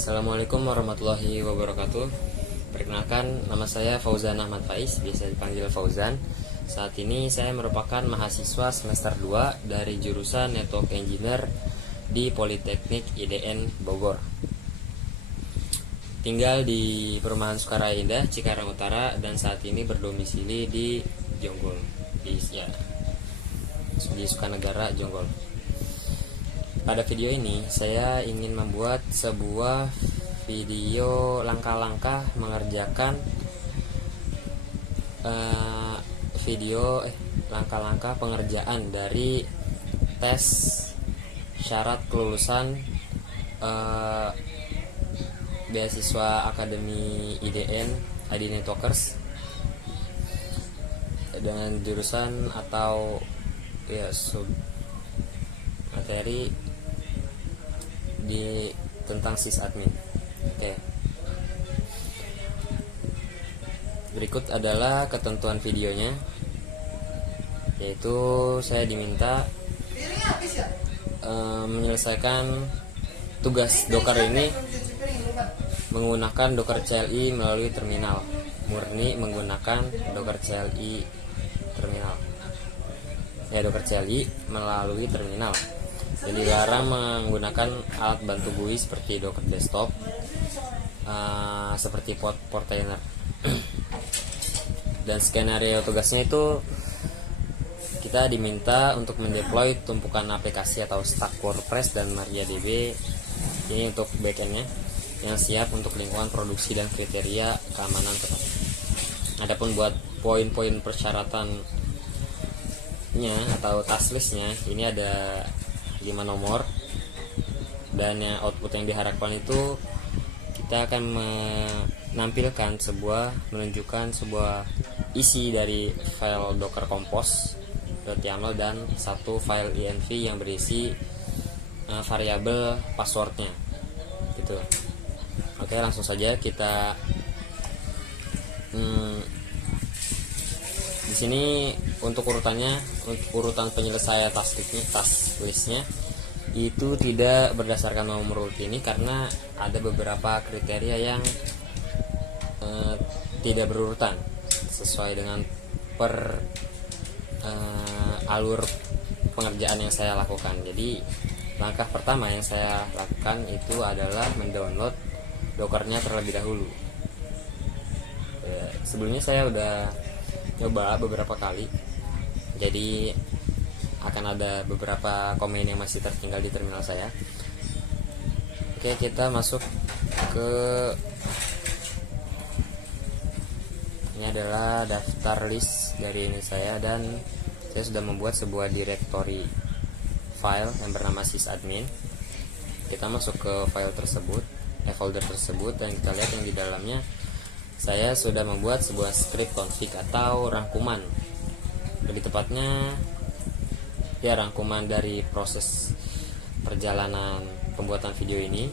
Assalamualaikum warahmatullahi wabarakatuh. Perkenalkan, nama saya Fauzan Ahmad Faiz, biasa dipanggil Fauzan. Saat ini saya merupakan mahasiswa semester 2 dari jurusan Network Engineer di Politeknik IDN Bogor. Tinggal di Perumahan Sukaraya Indah, Cikarang Utara, dan saat ini berdomisili di Jonggol, di Sukanegara, Jonggol. Pada video ini saya ingin membuat sebuah video langkah-langkah mengerjakan langkah-langkah pengerjaan dari tes syarat kelulusan beasiswa Akademi IDN ID Networkers dengan jurusan atau sub materi di tentang sysadmin. Oke. Berikut adalah ketentuan videonya, yaitu saya diminta menyelesaikan tugas Docker ini menggunakan Docker CLI melalui terminal, murni menggunakan Docker CLI terminal. Docker CLI melalui terminal. Jadi dilarang menggunakan alat bantu GUI seperti Docker Desktop, seperti Portainer. Dan skenario tugasnya itu kita diminta untuk mendeploy tumpukan aplikasi atau stack WordPress dan MariaDB, ini untuk backendnya, yang siap untuk lingkungan produksi dan kriteria keamanan tetap. Adapun buat poin-poin persyaratannya atau task listnya, ini ada 5 nomor, dan yang output yang diharapkan itu kita akan menunjukkan sebuah isi dari file docker compose.yaml dan satu file env yang berisi variabel passwordnya gitu. Oke, langsung saja kita di sini untuk urutan penyelesaian task listnya itu tidak berdasarkan nomor urut ini, karena ada beberapa kriteria yang tidak berurutan sesuai dengan alur pengerjaan yang saya lakukan. Jadi langkah pertama yang saya lakukan itu adalah mendownload Dockernya terlebih dahulu. Sebelumnya saya udah coba beberapa kali, jadi akan ada beberapa komen yang masih tertinggal di terminal saya. Oke, kita masuk ke ini adalah daftar list dari ini saya, dan saya sudah membuat sebuah directory file yang bernama sysadmin. Kita masuk ke file tersebut, folder tersebut, dan kita lihat yang di dalamnya saya sudah membuat sebuah script config atau rangkuman, lebih tepatnya rangkuman dari proses perjalanan pembuatan video ini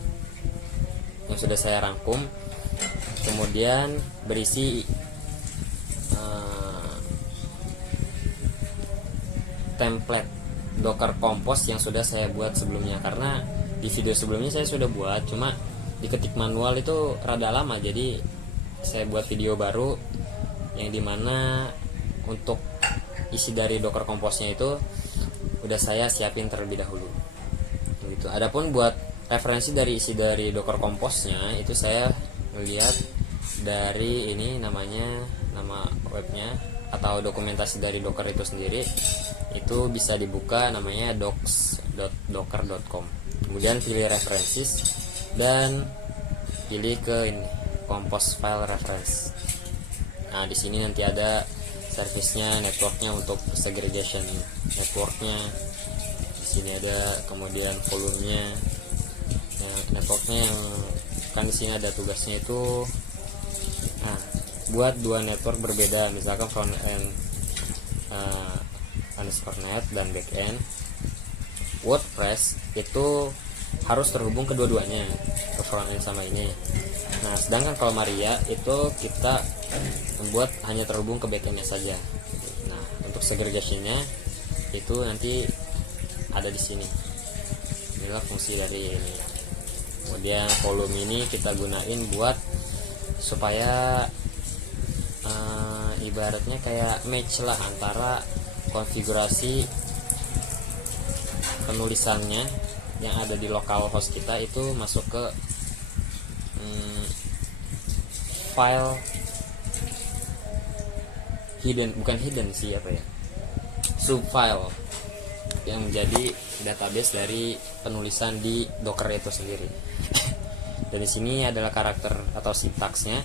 yang sudah saya rangkum, kemudian berisi template Docker Compose yang sudah saya buat sebelumnya, karena di video sebelumnya saya sudah buat, cuma diketik manual itu rada lama, jadi saya buat video baru yang dimana untuk isi dari Docker Compose-nya itu udah saya siapin terlebih dahulu gitu. Adapun buat referensi dari isi dari Docker Compose-nya itu saya melihat dari ini, nama webnya atau dokumentasi dari Docker itu sendiri, itu bisa dibuka, namanya docs.docker.com. Kemudian pilih references dan pilih ke ini compose file reference. Nah, di sini nanti ada service-nya, networknya untuk segregation networknya. Di sini ada kemudian volumenya, networknya yang kan di sini ada tugasnya itu. Nah, buat dua network berbeda, misalkan front end _net dan back end WordPress itu harus terhubung kedua-duanya, ke front end sama ini. Nah, sedangkan kalau Maria itu kita membuat hanya terhubung ke backendnya saja. Nah, untuk segregasinya itu nanti ada di sini. Inilah fungsi dari ini. Kemudian volume ini kita gunain buat supaya ibaratnya kayak match lah antara konfigurasi penulisannya yang ada di lokal host kita itu masuk ke file bukan hidden sih, apa ya, subfile yang menjadi database dari penulisan di Docker itu sendiri. Dan di sini adalah karakter atau sintaksnya.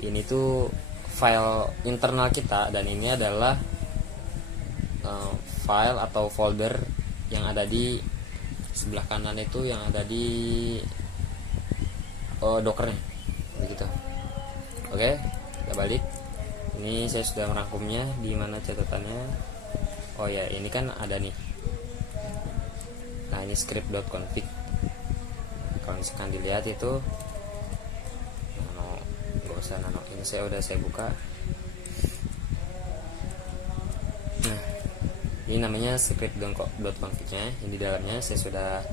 Ini tuh file internal kita, dan ini adalah file atau folder yang ada di sebelah kanan itu, yang ada di Dockernya, begitu. Oke, kita balik. Ini saya sudah merangkumnya. Di mana catatannya? Oh ya, ini kan ada nih. Nah, ini script.config. Kalau misalkan dilihat itu nggak usah nano, ini saya buka. Nah, ini namanya script.config-nya. Ini di dalamnya saya sudah,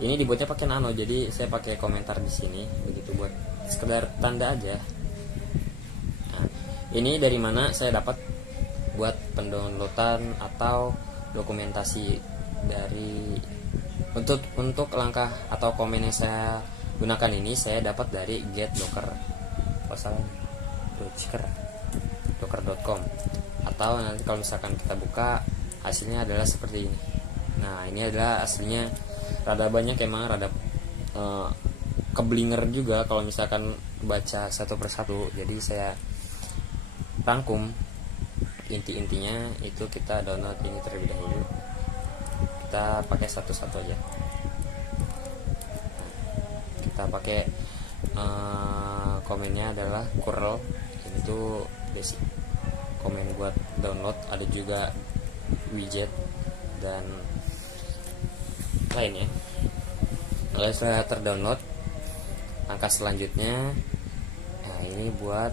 ini dibuatnya pakai nano, jadi saya pakai komentar di sini begitu buat sekedar tanda aja. Nah, ini dari mana saya dapat buat pendownloadan atau dokumentasi dari untuk langkah atau komen yang saya gunakan ini, saya dapat dari get docker docker.com, atau nanti kalau misalkan kita buka hasilnya adalah seperti ini. Nah, ini adalah aslinya. Rada banyak emang, rada keblinger juga kalau misalkan baca satu persatu, jadi saya rangkum inti-intinya. Itu kita download ini terlebih dahulu, kita pakai satu-satu aja. Kita pakai komennya adalah curl, ini tuh basic komen buat download. Ada juga widget dan lainnya. Kalau sudah terdownload, langkah selanjutnya, nah ini buat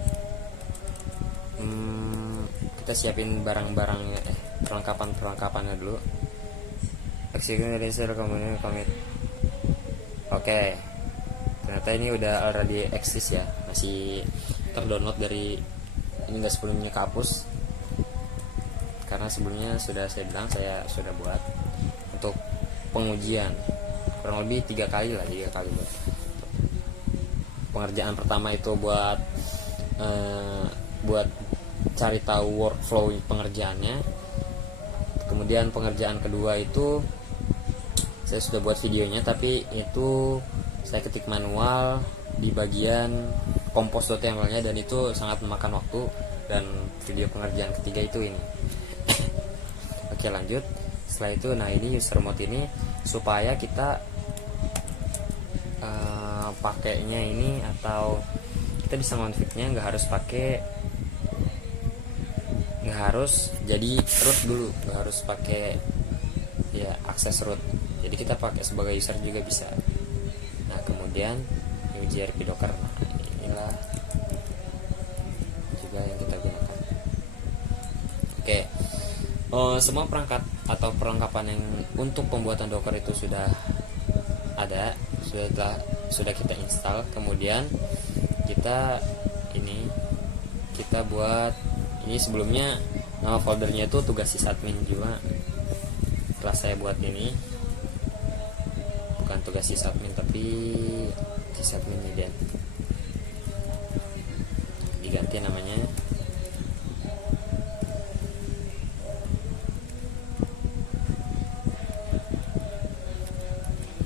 kita siapin barang-barangnya, perlengkapannya dulu. Execute kemudian commit. Oke, ternyata ini udah already exist ya, masih terdownload dari ini, nggak sebelumnya kehapus karena sebelumnya sudah saya bilang saya sudah buat untuk pengujian kurang lebih 3 kali buat pengerjaan pertama itu buat cari tahu workflow pengerjaannya. Kemudian pengerjaan kedua itu saya sudah buat videonya, tapi itu saya ketik manual di bagian compose.html-nya, dan itu sangat memakan waktu. Dan video pengerjaan ketiga itu ini. Oke, lanjut. Setelah itu, nah ini user mode ini supaya kita pakainya ini, atau kita bisa config-nya nggak harus jadi root dulu, nggak harus pakai ya akses root, jadi kita pakai sebagai user juga bisa. Nah, kemudian new grp docker, nah inilah juga yang kita gunakan. Oke, semua perangkat atau perlengkapan yang untuk pembuatan docker itu sudah ada, sudah kita install. Kemudian kita buat ini. Sebelumnya nama foldernya itu tugas sysadmin juga. Setelah saya buat ini, bukan tugas sysadmin tapi sysadmin ident, diganti namanya.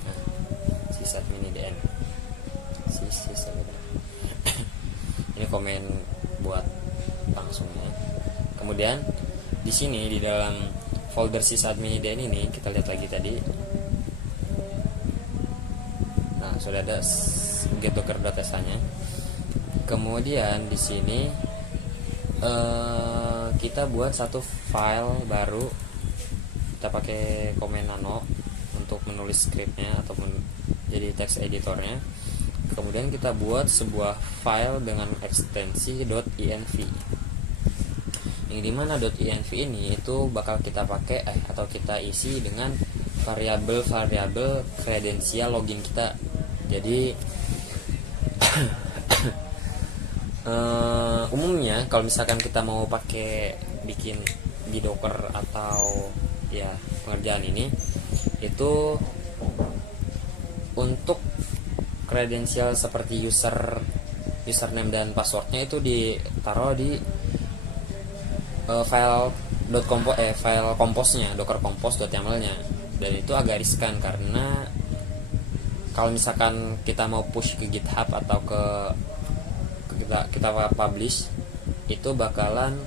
Nah, sysadmin ident ini komen buat langsungnya. Kemudian di sini di dalam folder sysadmin ident ini kita lihat lagi tadi. Nah, sudah ada get docker.sh-nya. Kemudian di sini kita buat satu file baru. Kita pakai komen nano untuk menulis scriptnya ataupun jadi text editornya. Kemudian kita buat sebuah file dengan ekstensi .env. Yang dimana .env ini itu bakal kita pakai atau kita isi dengan variabel kredensial login kita Jadi umumnya kalau misalkan kita mau pakai bikin di Docker atau ya pengerjaan ini, itu untuk kredensial seperti username dan passwordnya itu ditaruh di file komposnya, docker compose.yaml-nya. Dan itu agak riskan karena kalau misalkan kita mau push ke GitHub atau kita publish, itu bakalan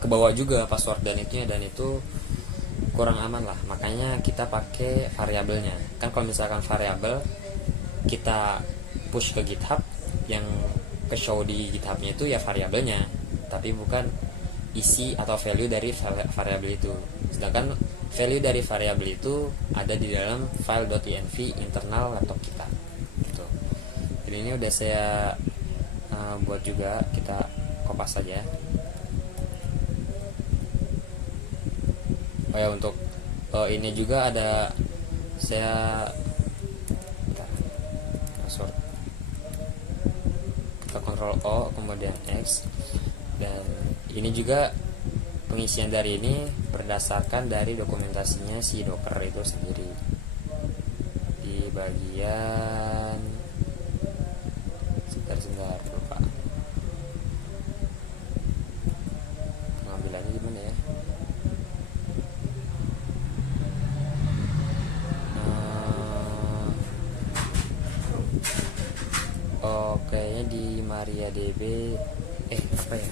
kebawa juga password dan itu kurang aman lah. Makanya kita pakai variabelnya. Kan kalau misalkan variabel kita push ke GitHub, yang ke show di GitHub-nya itu ya variabelnya, tapi bukan isi atau value dari variabel itu. Sedangkan value dari variabel itu ada di dalam file.env internal laptop kita gitu. Jadi ini udah saya buat juga, kita kopas saja. Oh ya, untuk ini juga ada saya password, kita Ctrl O kemudian X. Dan ini juga pengisian dari ini berdasarkan dari dokumentasinya si Docker itu sendiri. Di bagian sebentar lupa pengambilannya gimana ya. Kayaknya di MariaDB apa ya,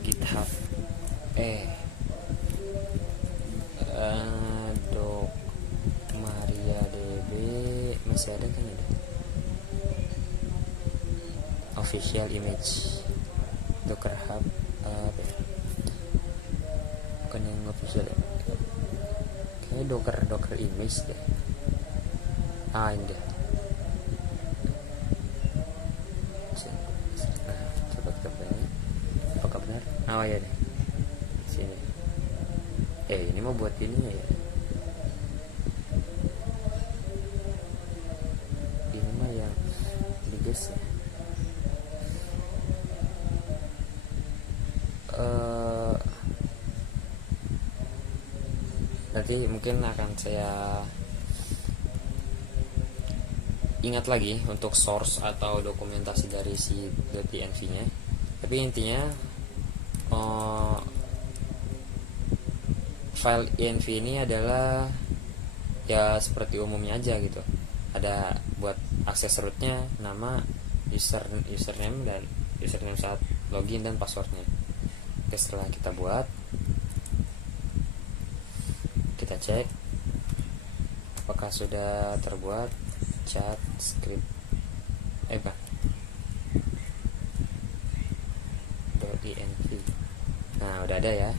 GitHub dok MariaDB masih ada kan ya, official image Docker Hub apa ya, bukan yang official ya, kayaknya Docker image deh. Ini deh. Coba kita tanya apakah benar. Oh ya deh, sini. Ini mau buat ini ya. Ini mah yang biggest ya. Nanti mungkin akan saya ingat lagi untuk source atau dokumentasi dari si .env nya. Tapi intinya file env ini adalah ya seperti umumnya aja gitu. Ada buat akses rootnya, nama, username dan username saat login dan passwordnya. Oke, setelah kita buat, kita cek apakah sudah terbuat chat script .env. Nah, udah ada ya.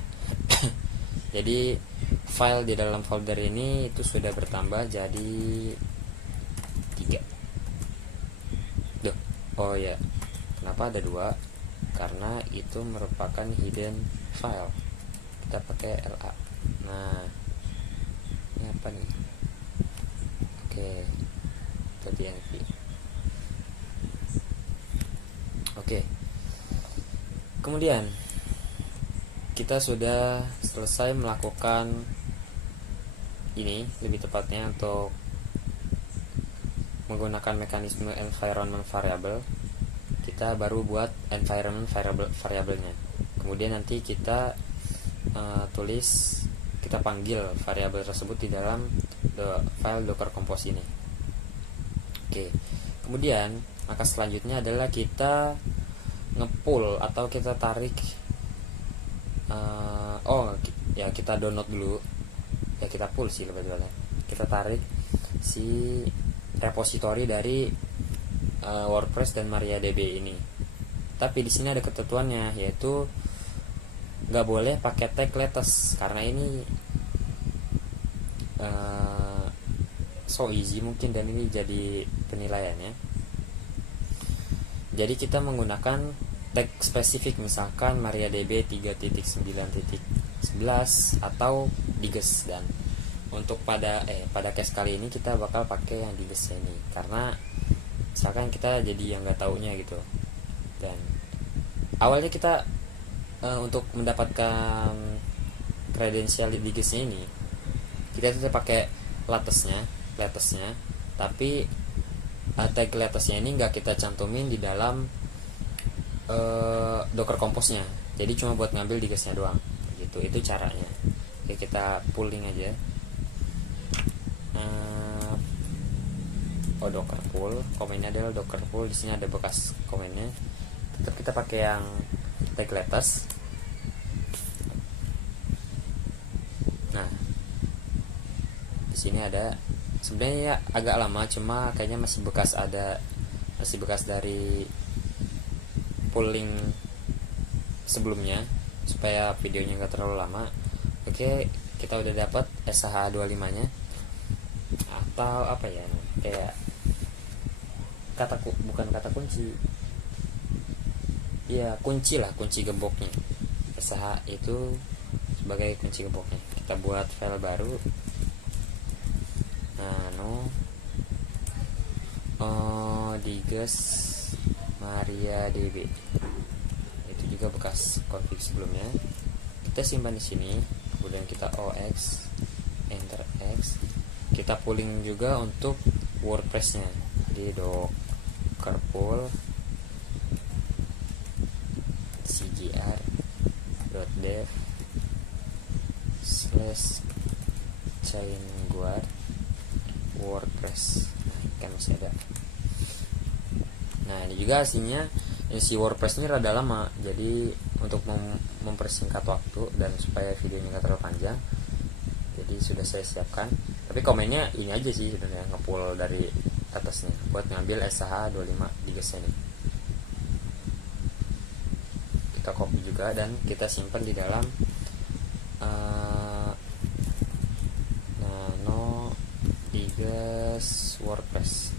Jadi file di dalam folder ini itu sudah bertambah jadi 3. Oh ya, kenapa ada 2? Karena itu merupakan hidden file. Kita pakai LA. Nah, ini apa nih? Oke, .env. Oke. Kemudian kita sudah selesai melakukan ini, lebih tepatnya untuk menggunakan mekanisme environment variable. Kita baru buat environment variabelnya. Kemudian nanti kita kita panggil variabel tersebut di dalam file docker compose ini. Oke. Kemudian maka selanjutnya adalah kita ngepull atau kita tarik kita download dulu ya, kita pull sih lebih tepatnya, kita tarik si repository dari WordPress dan MariaDB ini. Tapi di sini ada ketentuannya, yaitu nggak boleh pakai tag latest karena ini so easy mungkin, dan ini jadi penilaiannya. Jadi kita menggunakan tag spesifik, misalkan MariaDB 3.9.11 atau Diges, dan untuk pada case kali ini kita bakal pakai yang Digest ini, karena misalkan kita jadi yang nggak taunya gitu. Dan awalnya kita untuk mendapatkan kredensial di Digestnya ini, kita tidak pakai latestnya, tapi tag latestnya ini nggak kita cantumin di dalam Docker Composnya, jadi cuma buat ngambil Digestnya doang gitu. Itu caranya. Oke, kita pulling aja. Docker pull, komennya adalah docker pull. Di sini ada bekas komennya. Tetap kita pakai yang tag latest. Nah, di sini ada, sebenarnya agak lama, cuma kayaknya masih bekas dari pulling sebelumnya, supaya videonya nggak terlalu lama. Oke, kita udah dapat SH25 nya, atau apa ya, kayak bukan kata kunci ya, kunci gemboknya. SH itu sebagai kunci gemboknya. Kita buat file baru, Digest MariaDB. Itu juga bekas config sebelumnya. Kita simpan di sini, kemudian kita OX, Enter X. Kita pulling juga untuk WordPress-nya di docker pull cgr.dev /chainguard WordPress. Kan masih ada. Nah, ini juga aslinya si WordPress ini rada lama, jadi untuk mempersingkat waktu dan supaya videonya nggak terlalu panjang, jadi sudah saya siapkan. Tapi komennya ini aja sih sebenarnya, ngepull dari atasnya buat ngambil SH25 Digest ini. Kita copy juga dan kita simpan di dalam nano Digest WordPress.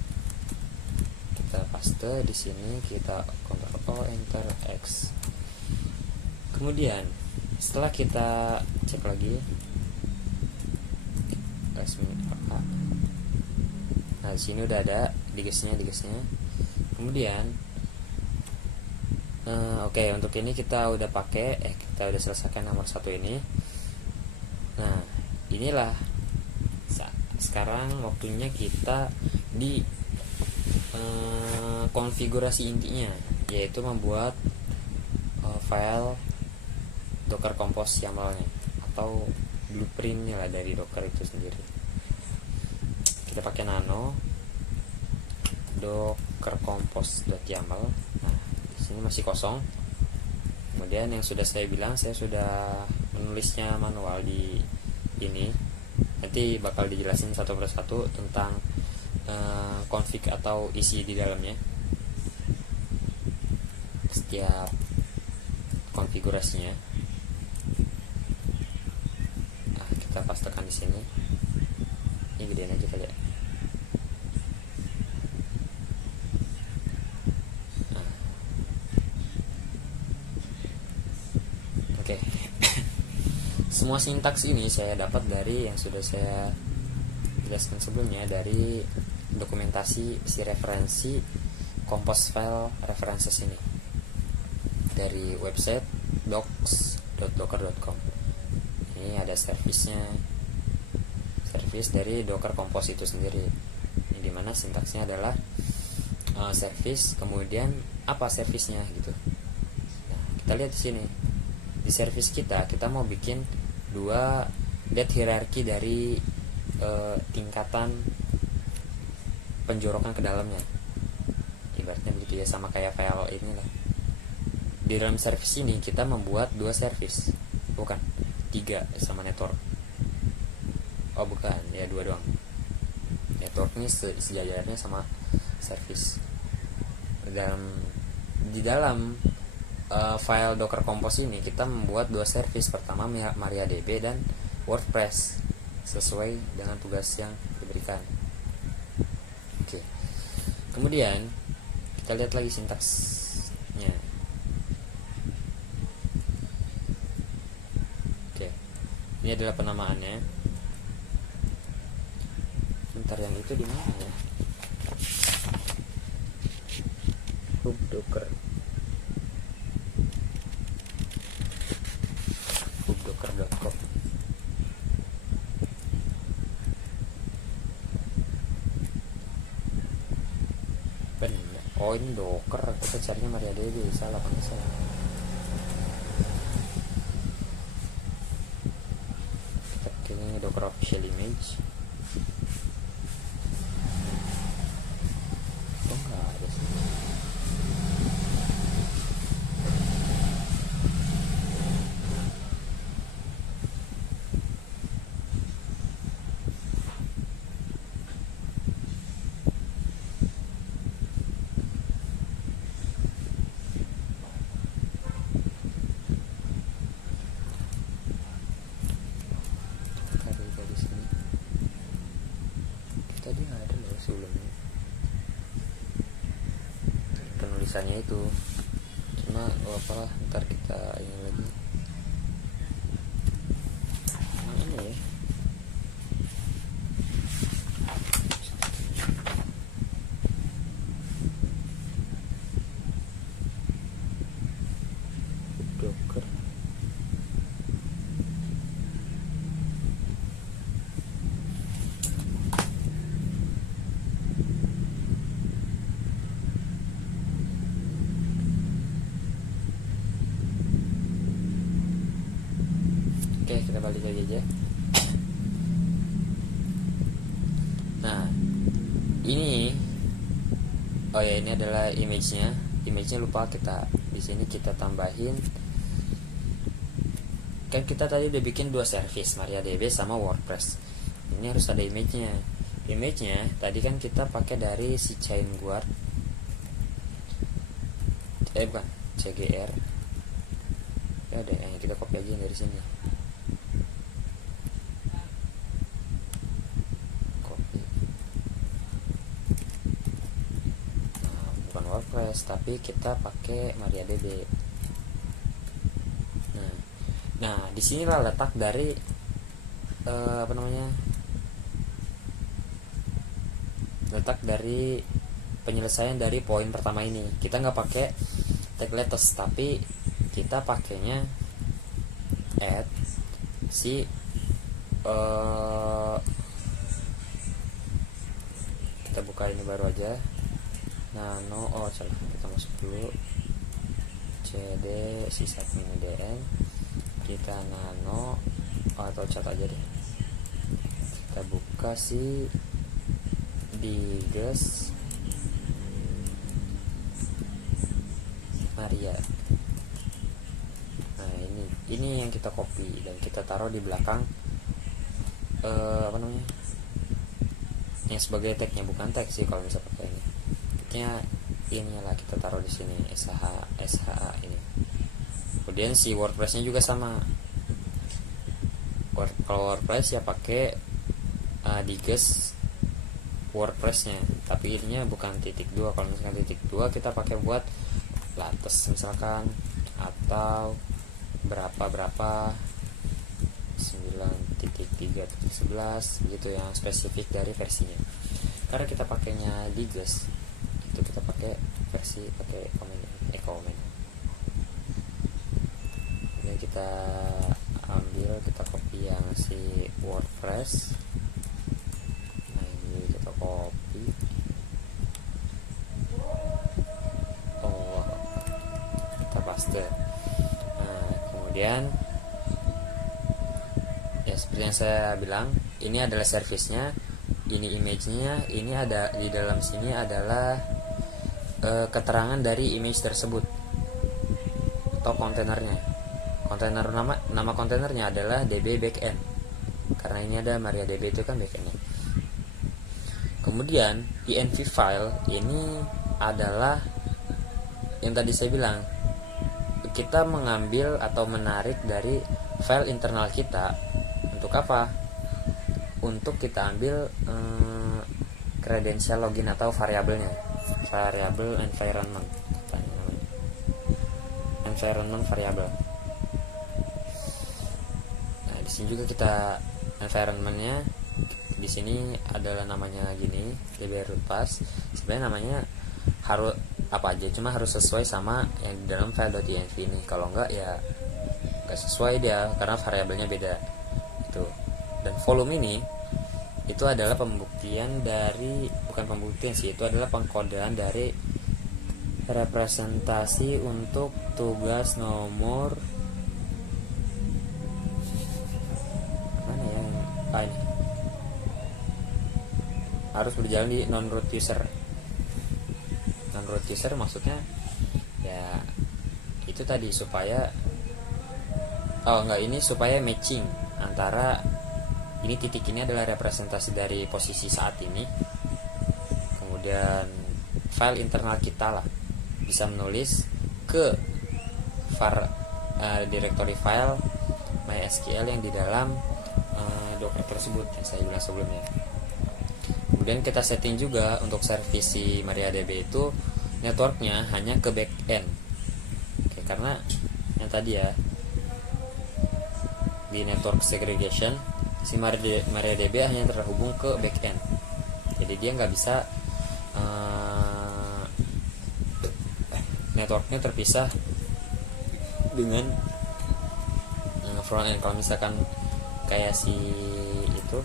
Kita paste di sini, kita Ctrl O, Enter X. Kemudian setelah kita cek lagi, nah di sini udah ada digestnya. Kemudian oke, untuk ini kita udah kita udah selesaikan nomor 1 ini. Nah, inilah sekarang waktunya kita di konfigurasi intinya, yaitu membuat file Docker Compose YAML-nya atau blueprint-nya lah dari Docker itu sendiri. Kita pakai nano docker compose.yaml. Nah, di sini masih kosong. Kemudian yang sudah saya bilang, saya sudah menulisnya manual di ini. Nanti bakal dijelasin satu persatu tentang config atau isi di dalamnya, setiap konfigurasinya. Nah, kita pastekan di sini. Ini gedein aja kali ya. Nah. Oke. Semua sintaks ini saya dapat dari yang sudah saya jelaskan sebelumnya, dari dokumentasi si referensi compose file references ini dari website docs.docker.com. Ini ada service dari Docker Compose itu sendiri. Ini dimana sintaksnya adalah service, kemudian apa service-nya gitu. Nah, kita lihat di sini. Di service kita mau bikin 2 date hierarchy dari tingkatan penjorokan ke dalamnya. Ibaratnya begitu ya, sama kayak file inilah. Di dalam service ini kita membuat 2 service, bukan 3 sama network. Oh bukan, ya 2 doang. Network ini sejajarnya sama service. Di dalam file Docker Compose ini kita membuat 2 service. Pertama MariaDB dan WordPress, sesuai dengan tugas yang diberikan. Oke. Kemudian kita lihat lagi sintaksnya. Oke. Ini adalah penamaannya. Ntar yang itu di mana ya? Hubdocker. Hubdocker.com. Bener. Oh ini Docker. Kita carinya MariaDB. Salah apa nggak salah? Kita kayaknya Docker official image. Oh nggak ada sih. Dari sini. Tadi ada loh sebelumnya. Penulisannya itu. Cuma apalah, ntar kita ini lagi. Mana ya? Docker. Oke, kita balik lagi aja. Nah, ini oh ya, ini adalah image-nya. Image-nya lupa kita di sini kita tambahin. Kan kita tadi udah bikin dua service, MariaDB sama WordPress. Ini harus ada image-nya. Image-nya tadi kan kita pakai dari si ChainGuard. Bukan, CGR. Ya ada yang kita copy aja dari sini. Copy. Nah, bukan WordPress, tapi kita pakai MariaDB. Nah, disinilah letak dari letak dari penyelesaian dari poin pertama ini. Kita nggak pakai tag latest, tapi kita pakainya add si kita buka ini baru aja. Nano, oh salah, kita masuk dulu cd sysadmin dn, kita nano atau cat aja deh. Kita buka si Diges Maria. Nah ini yang kita copy dan kita taruh di belakang yang sebagai tagnya, bukan tag sih kalau misalnya pakai ini. Tagnya inilah kita taruh di sini SHA ini. Kemudian si WordPress-nya juga sama. Kalau WordPress ya pakai Diges WordPress-nya, tapi ininya bukan .2. Kalau misalkan .2 kita pakai buat latest misalkan, atau berapa 9.3.11 gitu yang spesifik dari versinya. Karena kita pakainya Diges, itu kita pakai versi pakai comment. Jadi kita ambil, kita copy yang si WordPress. Nah ini kita copy. Kita paste. Nah kemudian ya seperti yang saya bilang, ini adalah service-nya, ini image-nya, ini ada di dalam sini adalah keterangan dari image tersebut atau kontainernya. Kontainer nama kontainernya adalah DB backend, karena ini ada MariaDB itu kan backendnya. Kemudian env file ini adalah yang tadi saya bilang, kita mengambil atau menarik dari file internal kita. Untuk apa? Untuk kita ambil kredensial login atau variabelnya, variabel environment variable. Nah di sini juga kita environmentnya di sini adalah namanya gini, DB root path. Sebenarnya namanya harus apa aja, cuma harus sesuai sama yang di dalam file.env ini. Kalau enggak ya enggak sesuai dia karena variabelnya beda itu. Dan volume ini itu adalah pembuktian dari, bukan pembuktian sih, itu adalah pengkodean dari representasi untuk tugas nomor mana ya, ini harus berjalan di non root user. Non root user maksudnya ya itu tadi supaya ini supaya matching antara ini titik ini adalah representasi dari posisi saat ini, kemudian file internal kita lah bisa menulis ke directory file MySQL yang di dalam Docker tersebut yang saya bilang sebelumnya. Kemudian kita setting juga untuk service si MariaDB itu networknya hanya ke backend. Oke, karena yang tadi ya di network segregation si MariaDB hanya terhubung ke backend, jadi dia nggak bisa networknya terpisah dengan front end. Kalau misalkan kayak si itu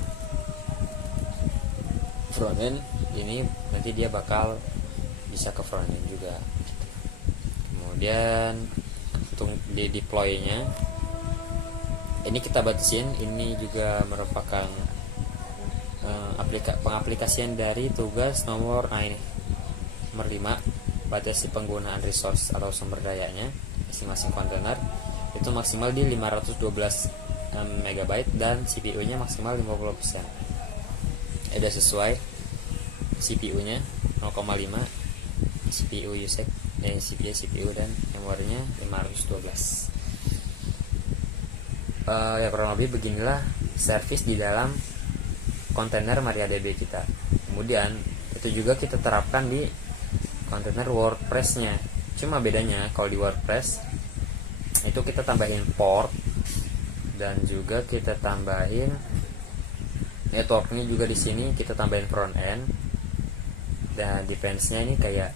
front end ini, nanti dia bakal bisa ke front end juga. Kemudian untuk di deploy-nya ini kita batasin, ini juga merupakan pengaplikasian dari tugas nomor ini nomor 5, batasi penggunaan resource atau sumber dayanya masing-masing kontainer itu maksimal di 512 MB dan CPU-nya maksimal 50%. Ada sesuai CPU-nya 0,5, CPU usage CPU dan memorinya 512. Ya kurang lebih beginilah service di dalam kontainer MariaDB kita. Kemudian itu juga kita terapkan di kontainer WordPress-nya. Cuma bedanya kalau di WordPress itu kita tambahin port dan juga kita tambahin networknya juga. Di sini kita tambahin front end dan depends-nya ini kayak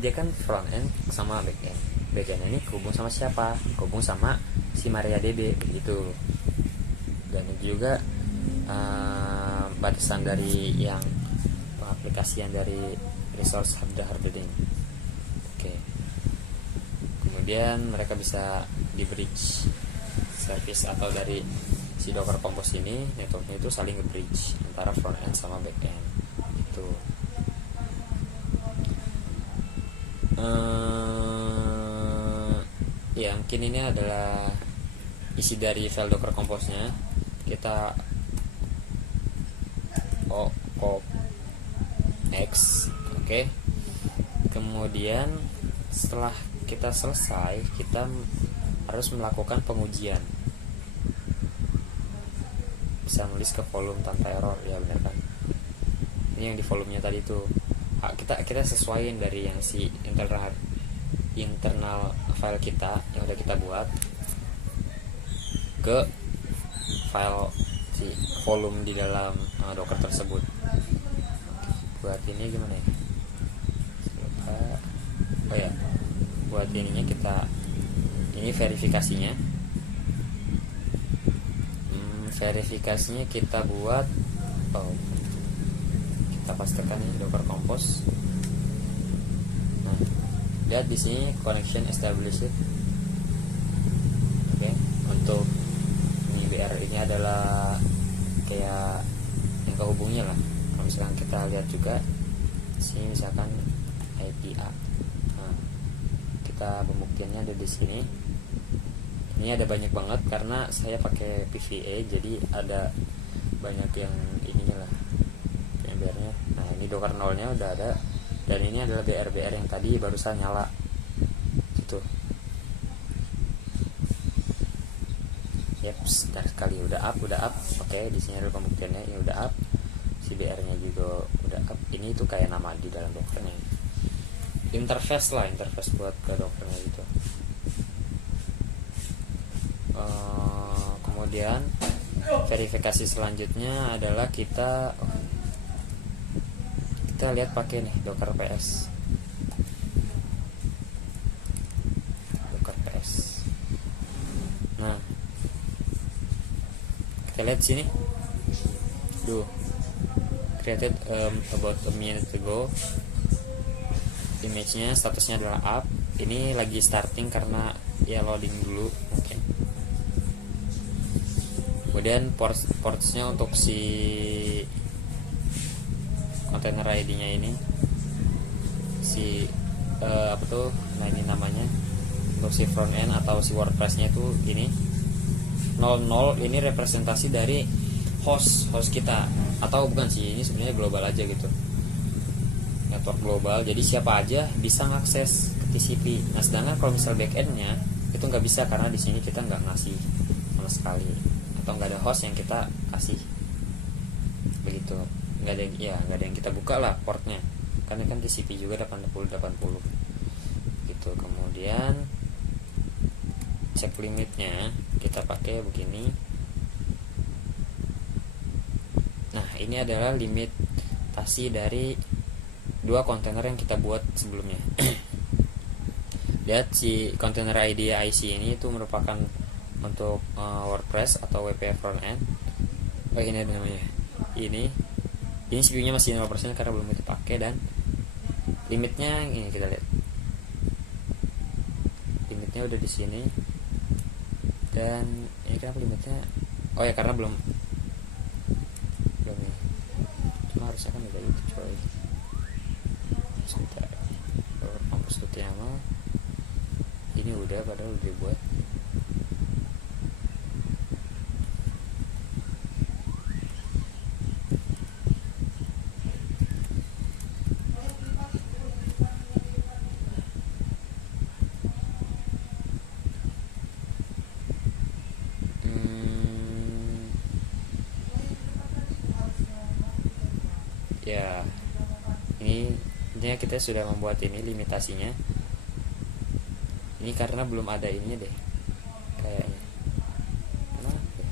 dia kan front end sama back end. Back end ini kehubung sama siapa? Kehubung sama si MariaDB begitu. Dan juga batasan dari yang pengaplikasian dari resource hardening. Oke. Kemudian mereka bisa di bridge service atau dari si Docker Compose ini networknya itu saling nge-bridge antara front end sama back end gitu. Ya mungkin ini adalah isi dari file Docker Compose-nya. Kita X, oke. Kemudian setelah kita selesai, kita harus melakukan pengujian. Bisa nulis ke volume tanpa error, ya benar kan? Ini yang di volumenya tadi tuh. Kita sesuaiin dari yang si internal file kita yang udah kita buat ke file si volume di dalam Docker tersebut. Buat ini gimana ya? Buat ininya kita ini verifikasinya. Verifikasinya kita buat kita pastikan ini Docker Compose. Nah, lihat di sini connection established. Oke, untuk ini BR ini adalah kayak yang kehubungnya lah. Kalau misalkan kita lihat juga sini misalkan IPA. Nah, kita pembuktiannya ada di sini. Ini ada banyak banget karena saya pakai PVA, jadi ada banyak yang ininya lah yang BR-nya. Nah, ini Docker 0-nya udah ada, dan ini adalah BR yang tadi barusan nyala gitu. Yeps, dan sekali udah up. Oke, di sini ada pembuktiannya, ini udah up. Si BR-nya juga udah up. Ini tuh kayak nama di dalam Docker-nya. Interface buat ke Docker-nya gitu. Kemudian verifikasi selanjutnya adalah kita lihat pakai nih Docker PS. Nah, kita lihat sini. Created about a minute ago. Image-nya statusnya adalah up. Ini lagi starting karena ya loading dulu mungkin. Kemudian portsnya untuk si container ID-nya ini si nah ini namanya untuk si front end atau si WordPress-nya itu ini 00. Ini representasi dari host kita, atau bukan sih, ini sebenarnya global aja gitu, network global, jadi siapa aja bisa ngakses ke TCP. Nah sedangkan kalau misal backend-nya itu nggak bisa karena di sini kita nggak ngasih sama sekali, atau nggak ada host yang kita kasih begitu, nggak ada yang kita buka lah portnya, karena kan TCP juga 80 gitu. Kemudian cek limitnya kita pakai begini. Nah ini adalah limitasi dari 2 kontainer yang kita buat sebelumnya. Lihat si container ID IC ini itu merupakan untuk WordPress atau WP frontend. Ini ada namanya. Ini CPU-nya masih 0% karena belum dipakai, dan limitnya ini kita lihat. Limitnya udah di sini. Dan ini kenapa limitnya? Oh ya karena belum nih. Cuma harusnya kan udah itu coy. Sebentar. Kampus Tutiyama. Ini udah padahal udah dibuat. Ya ini intinya kita sudah membuat ini limitasinya. Ini karena belum ada ininya deh kayaknya. Kenapa ya?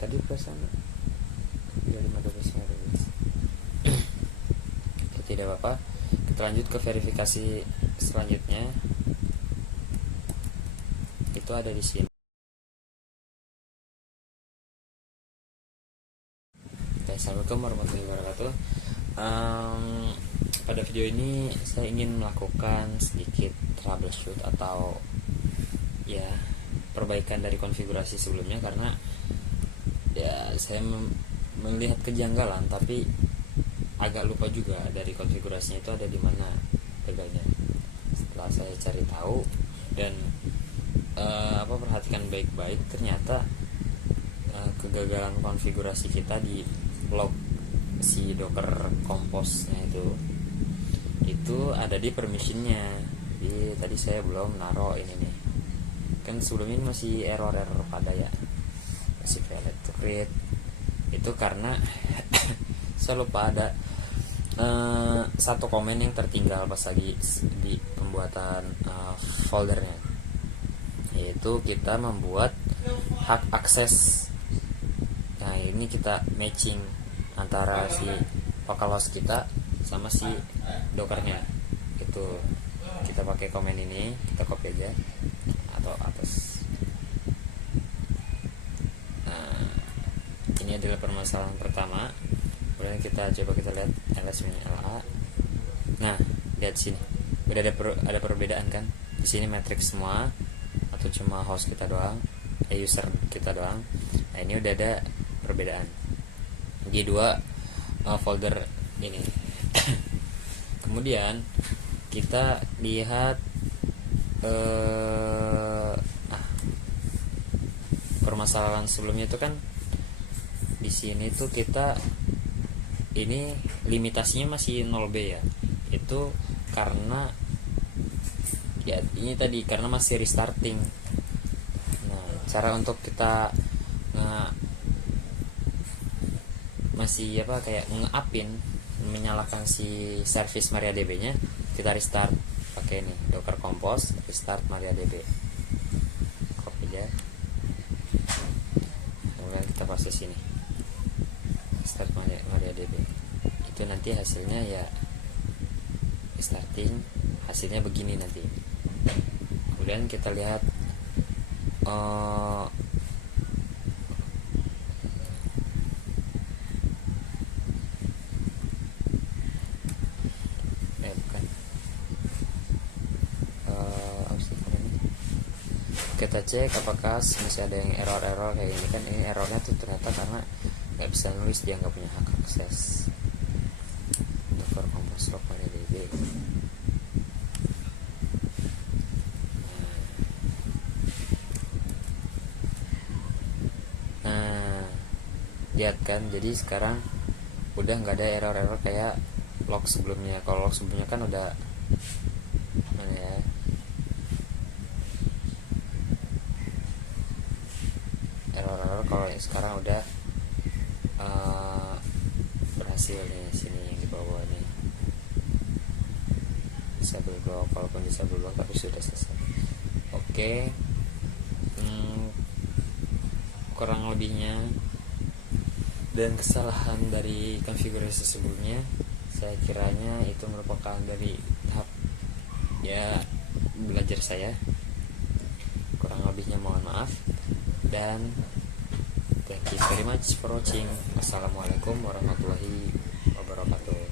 Tadi perasaan dari madabasnya ada. Tidak apa-apa, kita lanjut ke verifikasi selanjutnya. Itu ada di sini. Assalamualaikum warahmatullahi wabarakatuh. Pada video ini saya ingin melakukan sedikit troubleshoot atau ya perbaikan dari konfigurasi sebelumnya, karena ya saya melihat kejanggalan tapi agak lupa juga dari konfigurasinya itu ada di mana gagalnya. Setelah saya cari tahu dan perhatikan baik-baik, ternyata kegagalan konfigurasi kita di log si Docker Compose-nya itu ada di permissionnya. Jadi tadi saya belum naruh ini nih, kan sebelumnya ini masih error pada ya, masih valid to create. Itu karena saya lupa ada satu komen yang tertinggal pas lagi di pembuatan foldernya, yaitu kita membuat hak akses. Nah ini kita matching antara si localhost kita sama si dockernya. Itu kita pakai komen ini, kita copy aja atau atas. Nah ini adalah permasalahan pertama. Kemudian kita lihat ls-la. Nah lihat sini udah ada perbedaan kan. Di sini matrix semua atau cuma host kita doang, user kita doang. Nah ini udah ada perbedaan di 2 folder ini. Kemudian kita lihat permasalahan sebelumnya itu kan di sini tuh kita ini limitasinya masih 0B ya. Itu karena ya ini tadi karena masih restarting. Nah cara untuk kita masih kayak nge-upin, menyalakan si service MariaDB nya, kita restart pakai nih Docker Compose restart MariaDB. Copy aja. kemudian kita proses ini start MariaDB. Itu nanti hasilnya ya starting, hasilnya begini nanti. Kemudian kita lihat kita cek apakah masih ada yang error kayak ini kan. Ini errornya tuh ternyata karena nggak bisa nulis, dia nggak punya hak akses Docker Compose log MariaDB. Lihat kan, jadi sekarang udah nggak ada error kayak log sebelumnya. Kalau log sebelumnya kan udah mana ya, error kalau yang sekarang udah berhasil nih. Sini yang di bawah nih disable block, walaupun disable block tapi sudah selesai. Oke. Kurang lebihnya dan kesalahan dari konfigurasi sebelumnya saya kiranya itu merupakan dari tahap ya belajar saya. Kurang lebihnya mohon maaf, dan thank you very much for watching. Wassalamualaikum warahmatullahi wabarakatuh.